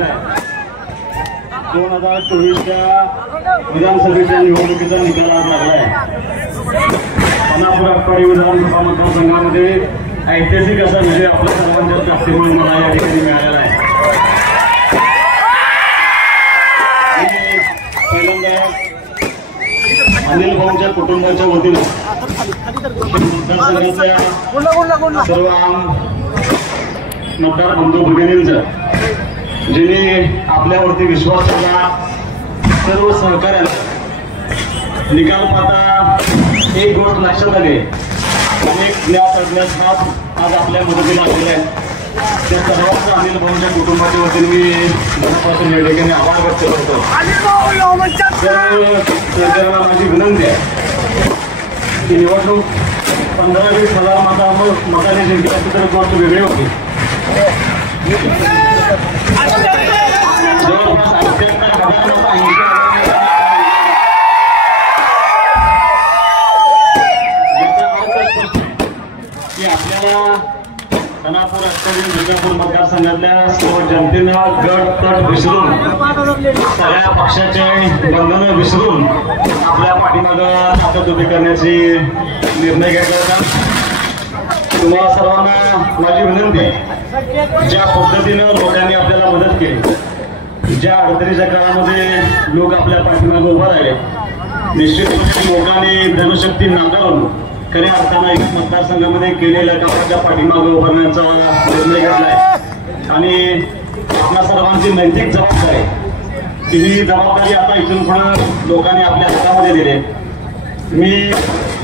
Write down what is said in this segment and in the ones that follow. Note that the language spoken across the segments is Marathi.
घेतलाय. 2024च्या विधानसभेच्या निवडणुकीचा निकाल आज लागलाय. खानापूर आटपाडी विधानसभा मतदारसंघामध्ये ऐतिहासिक असा विजय आपल्या सर्वांच्या प्राप्तीमुळे मला या ठिकाणी मिळालेला आहे. पहिल्यांदा अनिल भाऊंच्या कुटुंबाच्या वतीनं मतदारसंघातल्या सर्व आम मतदार बंधू भगिनींचं ज्यांनी आपल्यावरती विश्वास ठेवला सर्व सहकार्याला निकाल पाहता एक गोष्ट लक्षात आली. अनेक ज्ञात अज्ञात हात आज आपल्या मदतीला आलेले आहेत. त्या सर्वांचा अनिल भाऊंच्या कुटुंबाच्या वतीने मी मनापासून या ठिकाणी आभार व्यक्त करतो. सरकारला माझी विनंती आहे की निवडणूक 15-20 हजार मताने जिंकली असती तर गोष्ट वेगळी होती. जवळपास 78,000 की आपल्याला खानापूर आटपाडी विजापूर मतदारसंघातल्या सर्व जनतेनं गट तट विसरून सगळ्या पक्षाचे बंधनं विसरून आपल्या पाठीमागं ताकद उभी करण्याची निर्णय घेतला होता. तुम्हाला सर्वांना माझी विनंती आहे, ज्या पद्धतीनं लोकांनी आपल्याला मदत केली, ज्या अडचणीच्या काळामध्ये लोक आपल्या पाठीमागं उभा राहिले, निश्चितपणे लोकांनी जनशक्ती नाकारून खऱ्या अर्थानं या मतदारसंघामध्ये केलेल्या कामाच्या पाठीमागं उभारण्याचा निर्णय घेतलाय. आणि आपल्या सर्वांची नैतिक जबाबदारी आहे की ही जबाबदारी आता इथून पुढे लोकांनी आपल्या हातामध्ये दिली. मी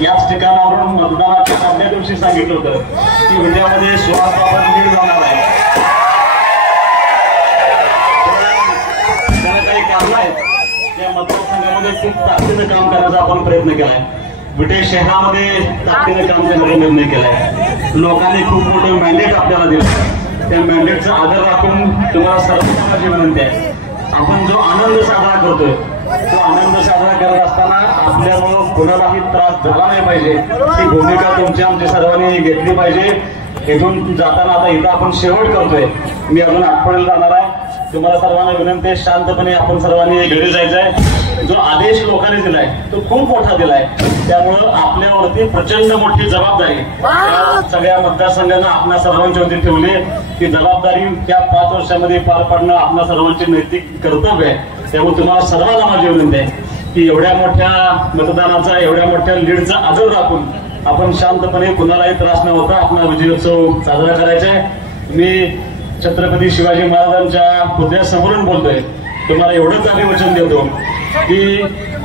याच ठिकाणावरून मतदानाच्या आदल्या दिवशी सांगितलं होतं की उद्यामध्ये सुहासबाबत लीड जाणार आहे. त्याला काही कारण आहेत, त्या मतदारसंघामध्ये खूप ताकदीनं काम करण्याचा आपण प्रयत्न केलाय. विटे शहरामध्ये ताकदीनं काम करण्याचा निर्णय केलाय. लोकांनी खूप मोठं मॅन्डेट आपल्याला दिलं. त्या मॅन्डेटचा आदर राखून तुम्हाला सर्वांना माझी विनंती आहे, आपण जो आनंद साजरा करतोय तो आनंद साजरा करत असताना आपल्यामुळं कुणालाही त्रास झाला नाही पाहिजे. ती भूमिका तुमच्या आमच्या सर्वांनी घेतली पाहिजे. इथून जाताना आता इथं आपण शेवट करतोय, मी अजून आटपाडीला जाणार आहे. तुम्हाला सर्वांना विनंती आहे, शांतपणे आपण सर्वांनी घरी जायचंय. जो आदेश लोकांनी दिलाय तो खूप मोठा दिलाय, त्यामुळं आपल्यावरती प्रचंड मोठी जबाबदारी सगळ्या मतदारसंघांना आपल्या सर्वांच्या वरती ठेवली. ती जबाबदारी त्या 5 वर्षामध्ये पार पाडणं आपल्या सर्वांचे नैतिक कर्तव्य आहे. त्यामुळे तुम्हाला सर्वांना माझी विनंती आहे की एवढ्या मोठ्या मतदानाचा, एवढ्या मोठ्या लीडचा आदर राखून आपण शांतपणे कुणालाही त्रास न होता आपला विजयोत्सव साजरा करायचा आहे. मी छत्रपती शिवाजी महाराजांच्या पुतळ्यासमोरून बोलतोय. तुम्हाला एवढंच आम्ही वचन देतो की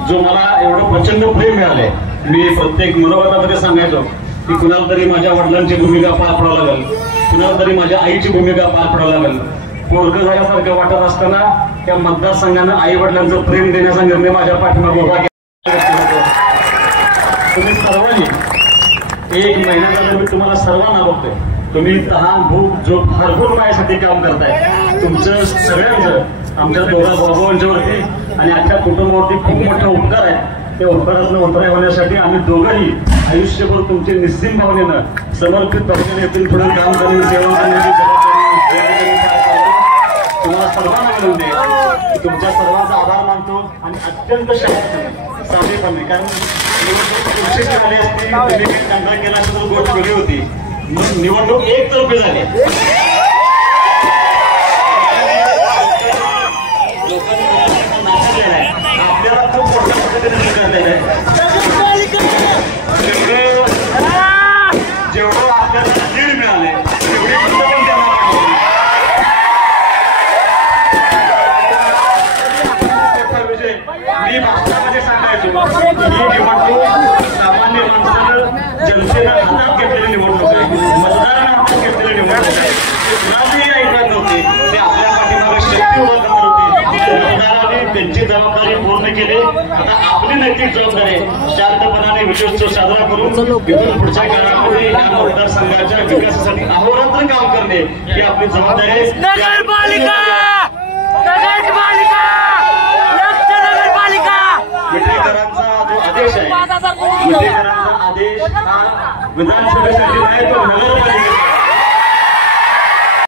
जो मला एवढं प्रचंड प्रेम मिळालंय, मी प्रत्येक मनोगतामध्ये सांगायचो की कुणाला तरी माझ्या वडिलांची भूमिका पार पडावं लागेल, कुणाला तरी माझ्या आईची भूमिका पार पडावं लागेल. पोरकं झाल्यासारखं वाटत असताना त्या मतदारसंघानं आई वडिलांचं प्रेम देण्याचा निर्णय माझ्या पाठीमागे उभा केला. तुम्ही सर्वांनी 1 महिना झाला मी तुम्हाला सर्वांना बघतोय. तुम्ही तहान भूक झोप भरपूर माझ्यासाठी काम करताय. तुमचं सगळ्यांचं आमच्या दोघा भाऊभावांच्यावरती आणि अख्ख्या कुटुंबावरती खूप मोठा उपकार आहे. त्या उपकारातून उतराई होण्यासाठी आम्ही दोघंही आयुष्यभर तुमचे निस्सीम भावनेनं समर्पित भावनेने येथून पुढे काम करणे, सेवा करण्याची जबाबदारी तुम्हाला सर्वांना विनंती आहे. तुमच्या सर्वांचा आभार मानतो आणि अत्यंत साधेपणे, कारण निवडणूक झाली असती, तुम्ही टंका केला तर गोष्ट वेगळी होती. मग निवडणूक एकतर्फी झाली. आपल्याला खूप मोठ्या पद्धतीने करता येत. जेवढं आपल्याला लीड मिळाले तेवढे विजय मी भाषणामध्ये सांगायचो ही निवडणूक सामान्य माणसानं जनतेनं हातात घेतलेली निवडणूक आहे, मतदारांना हातात घेतलेली निवडणूक आहे. कुणाचीही ऐकत नव्हते, ते आपल्या पाठीमागे शक्ती उभा करत होते. मतदारांनी त्यांची जबाबदारी पूर्ण केली. आता आपली नैतिक जबाबदारी शांतपणाने विजयोत्सव साजरा करून इथून पुढच्या काळामध्ये या मतदारसंघाच्या विकासासाठी अहोरात्र काम करणे ही आपली जबाबदारी आहे. विटेकरांचा जो आदेश आहे, विटेकरांचा आदेश हा विधानसभेसाठी नाही, तो नगरपालिका